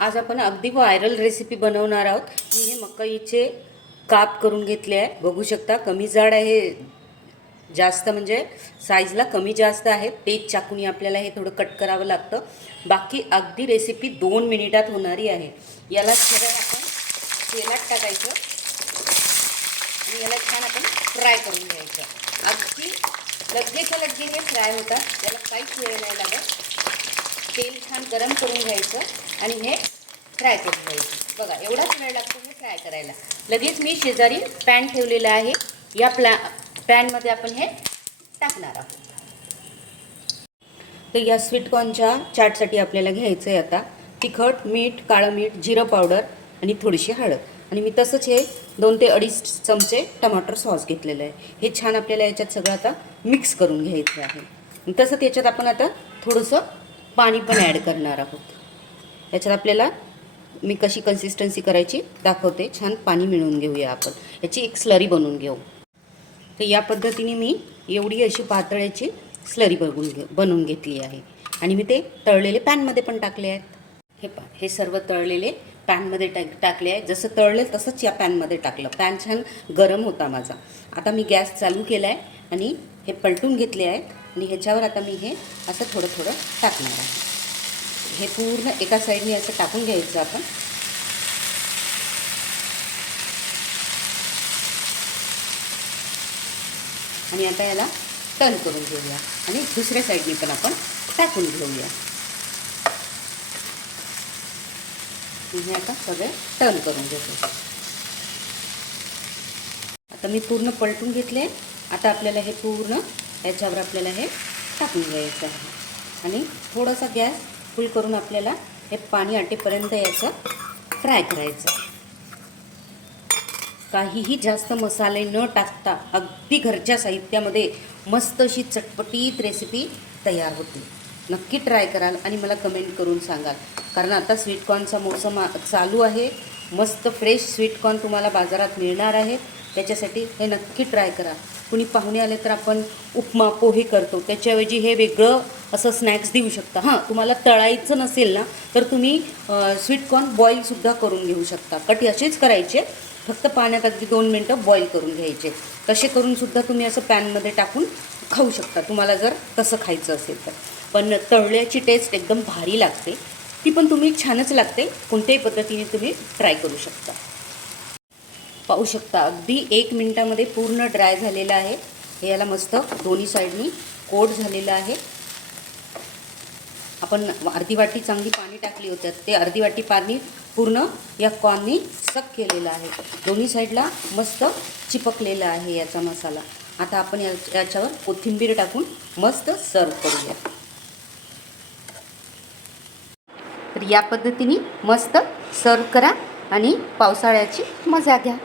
आज आपण अगदी व्हायरल रेसिपी बनवणार आहोत। मी हे मकईचे काप करून घेतले आहे, बघू शकता। कमी जाड आहे, जास्त म्हणजे साईजला कमी जास्त आहे। पेज चाकूनी आपल्याला हे थोडं कट करावं लागतं। बाकी अगदी रेसिपी 2 मिनिटात होणारी आहे। याला सरळ आपण तेलात टाकायचं आणि याला छान आपण फ्राय करून घ्यायचं। अगदी लगेच हे फ्राय होतात, याला काहीच वेळ नाही लागत। तेल छान गरम करून घ्यायचं आणि हे फ्राय करून घ्यायचं। बघा, एवढाच वेळ लागतो हे फ्राय करायला। लगेच मी शेजारी पॅन ठेवलेला आहे, या पॅनमध्ये आपण हे टाकणार आहोत। तर या स्वीटकॉर्नच्या चाटसाठी आपल्याला घ्यायचं आहे आता तिखट, मीठ, काळं मीठ, जिरं पावडर आणि थोडीशी हळद। आणि मी तसंच हे 2 ते 2.5 चमचे टमाटर सॉस घेतलेलं आहे। हे छान आपल्याला याच्यात सगळं आता मिक्स करून घ्यायचं आहे। तसंच याच्यात आपण आता थोडंसं पाणी पण ॲड करणार आहोत। याच्यात आपल्याला मी कशी कन्सिस्टन्सी करायची दाखवते। छान पाणी मिळवून घेऊया आपण, याची एक स्लरी बनवून घेऊ। तर या पद्धतीने मी एवढी अशी पातळाची स्लरी बनवून घेतली आहे आणि मी ते तळलेले पॅनमध्ये पण टाकले आहेत। हे सर्व तळलेले पॅनमध्ये टाकले आहे। जसं तळले तसंच या पॅनमध्ये टाकलं। पॅन छान गरम होता माझा। आता मी गॅस चालू केला आहे आणि हे पलटून घेतले आहेत आणि ह्याच्यावर आता मी हे असं थोडं थोडं टाकणार आहे। हे पूर्ण एका साईडने असं टाकून घ्यायचं आपण। आणि आता याला टर्न करून घेऊया आणि दुसऱ्या साईडने पण आपण टाकून घेऊया। हे आता सगळे टर्न करून घेतो। आता मी पूर्ण पलटून घेतले। आता आपल्याला हे पूर्ण याच्यावर आपल्याला हे टाकून घ्यायचं आहे आणि थोडासा गॅस फुल करून आपल्याला हे पाणी आटेपर्यंत याचं फ्राय करायचं आहे। काहीही जास्त मसाले न टाकता अगदी घरच्या साहित्यामध्ये मस्त अशी चटपटीत रेसिपी तयार होते। नक्की ट्राय कराल आणि मला कमेंट करून सांगाल, कारण आता स्वीटकॉर्नचा मोसम चालू आहे। मस्त फ्रेश स्वीटकॉर्न तुम्हाला बाजारात मिळणार आहे, त्याच्यासाठी हे नक्की ट्राय करा। कुणी पाहुणे आले तर आपण उपमा पोहे करतो, त्याच्याऐवजी हे वेगळं असं स्नॅक्स देऊ शकता। हां, तुम्हाला तळायचं नसेल ना तर तुम्ही स्वीटकॉर्न बॉईलसुद्धा करून घेऊ शकता। कट असेच करायचे, फक्त पाण्यात अगदी 2 मिनटं बॉईल करून घ्यायचे। तसे करूनसुद्धा तुम्ही असं पॅनमध्ये टाकून खाऊ शकता, तुम्हाला जर तसं खायचं असेल तर। पण तळल्याची टेस्ट एकदम भारी लागते, ती पण तुम्ही छानच लागते। कोणत्याही पद्धतीने तुम्ही ट्राय करू शकता। पाहू शकता अगदी 1 मिनटामध्ये पूर्ण ड्राय झालेलं आहे। हे याला मस्त दोन्ही साईडनी कोट झालेलं आहे। आपण अर्धी वाटी चांगली पाणी टाकली होती, ते अर्धी वाटी पाणी पूर्ण या कॉर्ननी सक केलेलं आहे। दोन्ही साईडला मस्त चिपकलेला आहे याचा मसाला। आता आपण याच्यावर कोथिंबीर टाकून मस्त सर्व करूया। तर या पद्धतीने मस्त सर्व करा आणि पावसाळ्याची मजा घ्या।